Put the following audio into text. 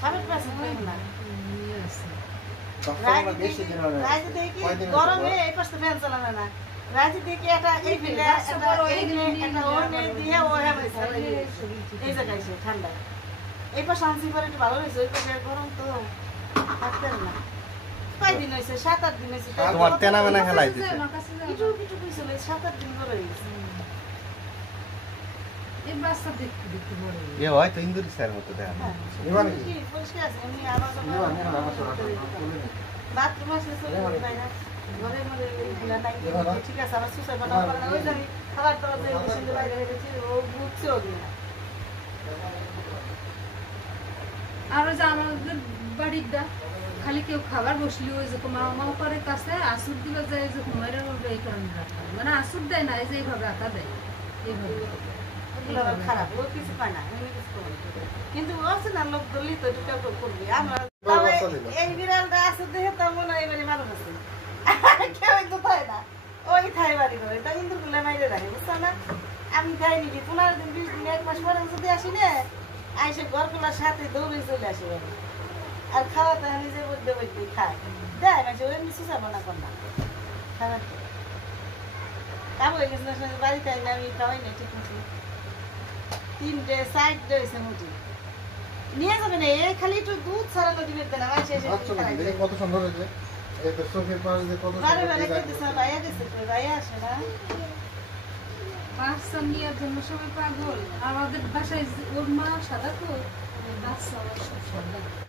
খাবার পাশে না গরমে এই পাশে ফ্যান চালানো না রাজি দেখে এটা এই ফিলে এটা ওনে দিয়ে ও এই জায়গায় ঠান্ডা এই পাশে আনছি পরে একটু ভালো হয়েছে ওই পাশে গরম তো থাকতেন না কয়দিন হয়েছে 7-8 দিন হয়েছে তোমার তেনা মেনা খেলাই দিছে কিছু কিছু কইছিল 7-8 দিন ধরে হয়েছে এই বাচ্চা দেখতে দেখতে বড় এ হয় তো ইন্দুরি স্যার মতো দেখা এবারে কি পরিষ্কার আছে এমনি আবার বাথরুম আছে চলে যায় না ঘরের মধ্যে এইগুলা নাই ঠিক আছে আবার সুসাই বানাও করে না ওই যে খাবার তো যে মেশিনের বাইরে হয়েছে ও বুঝছেও না আর যে আমাদের বাড়িটা খালি কেউ খাবার বসলি ওই যে মা করে কাছে আসুর দিকে যায় যে ঘুমাইরের মধ্যে এই কারণে রাখা মানে আসুর দেয় না এই যে এইভাবে রাখা দেয় এইভাবে খারাপ ও কিছু পায় না কিন্তু আছে না লোক দলি তো এটা করবে আমরা এই বিড়ালটা আছে দেখে তো মনে হয় এবারে মানুষ আছে কেউ তো পায় না ওই থাই বাড়ি করে এটা কিন্তু গুলা মাইরে রাখে বুঝছো না আমি খাই নিবি 15 দিন 20 দিন 1 মাস পরে যদি আসি না আইসে ঘরগুলার সাথে দৌড়ে চলে আসে আর খাওয়া তো আমি যে বলতে বলতে খাই দেয় মাঝে ওই এমনি সুসাবো না কর না খাবার খাবো গেছে বাড়িতে আইলে আমি খাওয়াই না ঠিক মতো 3টে 4টে হয়েছে মুটি নিয়ে যাবে না এই খালি একটু দুধ ছাড়ানো দিবে না কত সুন্দর হয়েছে এটা চোখের পাশ দিয়ে কত ভাইয়া গেছে ভাইয়া আসে না বাচ্চা নিয়ে জন্য সবাই পাগল আমাদের বাসায় ওর মা সাদা তো বাচ্চা সব সাদা